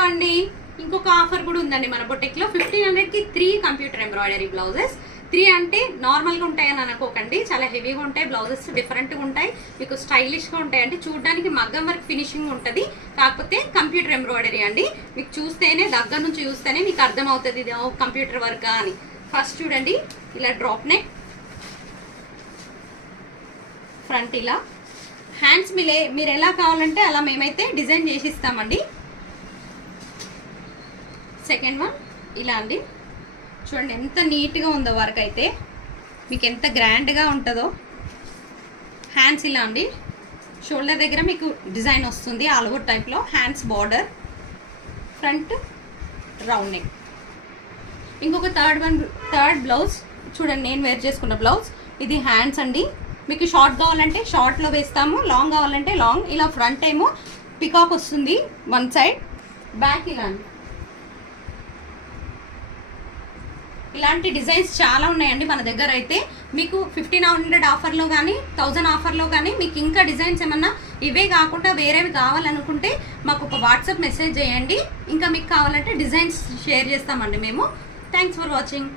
Hello అండి, ఇంకొక offer కూడా ఉందండి మన బొటిక్లో. 1500కి 3 కంప్యూటర్ ఎంబ్రాయిడరీ బ్లౌజెస్. 3 అంటే నార్మల్గా ఉంటాయని అనుకోకండి, చాలా హెవీగా ఉంటాయి బ్లౌజెస్, డిఫరెంట్గా ఉంటాయి, మీకు స్టైలిష్గా ఉంటాయండి. చూడడానికి మగ్గం వర్క్ ఫినిషింగ్ ఉంటుంది, కాకపోతే కంప్యూటర్ ఎంబ్రాయిడరీ అండి. మీకు చూస్తేనే, దగ్గర నుంచి చూస్తేనే మీకు అర్థమవుతుంది ఇది కంప్యూటర్ వర్క్ అని. ఫస్ట్ చూడండి, ఇలా డ్రాప్ నెక్, ఫ్రంట్ ఇలా, హ్యాండ్స్ మీరు ఎలా కావాలంటే అలా మేమైతే డిజైన్ చేసి ఇస్తామండి. సెకండ్ వన్ ఇలా అండి, చూడండి ఎంత నీట్గా ఉందో వర్క్ అయితే, మీకు ఎంత గ్రాండ్గా ఉంటుందో. హ్యాండ్స్ ఇలా అండి, షోల్డర్ దగ్గర మీకు డిజైన్ వస్తుంది ఆల్ ఓవర్ టైప్లో, hands border, front round neck. ఇంకొక థర్డ్ బ్లౌజ్ చూడండి, నేను వేర్ చేసుకున్న బ్లౌజ్. ఇది హ్యాండ్స్ అండి, మీకు షార్ట్ కావాలంటే షార్ట్లో వేస్తాము, లాంగ్ కావాలంటే లాంగ్. ఇలా ఫ్రంట్ ఏమో పికాక్ వస్తుంది వన్ సైడ్, బ్యాక్ ఇలా అండి. ఇలాంటి డిజైన్స్ చాలా ఉన్నాయండి మన దగ్గర అయితే. మీకు 1500 ఆఫర్లో కానీ 1000 ఆఫర్లో కానీ మీకు ఇంకా డిజైన్స్ ఏమన్నా ఇవే కాకుండా వేరేవి కావాలనుకుంటే మాకు ఒక వాట్సాప్ మెసేజ్ చేయండి, ఇంకా మీకు కావాలంటే డిజైన్స్ షేర్ చేస్తామండి మేము. Thanks for watching.